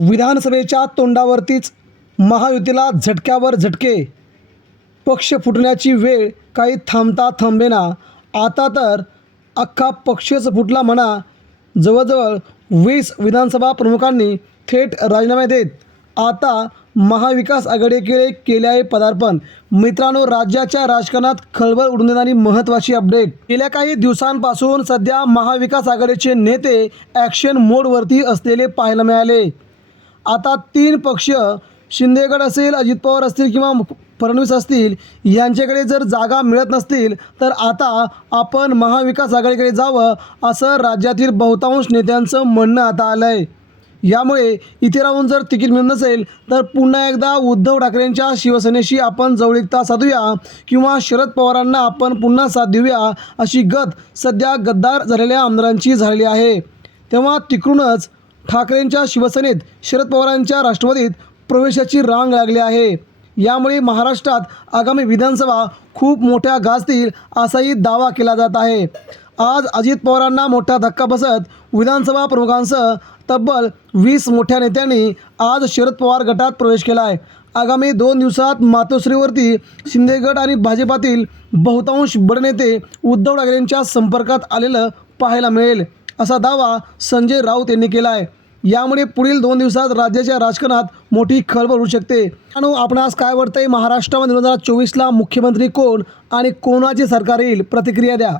विधानसभेच्या तोंडावरतीच महायुतीला झटक्यावर झटके. पक्ष फुटण्याची वेळ काही थांबता थांबेना. आता तर अख्खा पक्षच फुटला म्हणा. जवळजवळ वीस विधानसभा प्रमुखांनी थेट राजीनामे देत. आता महाविकास आघाडीकडे केले आहे पदार्पण. मित्रांनो राज्याच्या राजकारणात खळबळ उडून देणारी महत्त्वाची अपडेट. गेल्या काही दिवसांपासून सध्या महाविकास आघाडीचे नेते ॲक्शन मोडवरती असलेले पाहायला मिळाले. आता तीन पक्ष शिंदेगड असेल अजित पवार असतील किंवा फडणवीस असतील यांच्याकडे जर जागा मिळत नसतील तर आता आपण महाविकास आघाडीकडे जावं असं राज्यातील बहुतांश नेत्यांचं म्हणणं आता आलं आहे यामुळे इथे राहून जर तिकीट मिळत नसेल तर पुन्हा एकदा उद्धव ठाकरेंच्या शिवसेनेशी आपण जवळीकता साधूया किंवा शरद पवारांना आपण पुन्हा साथ देऊया अशी गत सध्या गद्दार झालेल्या आमदारांची झालेली आहे. तेव्हा तिकडूनच ठाकरेंच्या शिवसेनेत शरद पवारांच्या राष्ट्रवादीत प्रवेशाची रांग लागली आहे. यामुळे महाराष्ट्रात आगामी विधानसभा खूप मोठ्या गाजतील असाही दावा केला जात आहे. आज अजित पवारांना मोठा धक्का बसत विधानसभा प्रमुखांसह तब्बल वीस मोठ्या नेत्यांनी आज शरद पवार गटात प्रवेश केला आहे आगामी दोन दिवसात मातोश्रीवरती शिंदेगड आणि भाजपातील बहुतांश बडे नेते उद्धव ठाकरेंच्या संपर्कात आलेलं पाहायला मिळेल. असा दावा संजय राऊत यांनी केला आहे यामुळे पुढील दोन दिवसात राज्याच्या राजकारणात मोठी खळबळ होऊ शकते. आणि आपणास काय वाटतंय? महाराष्ट्रामध्ये दोन हजार चोवीसला मुख्यमंत्री कोण आणि कोणाचे सरकार येईल? प्रतिक्रिया द्या.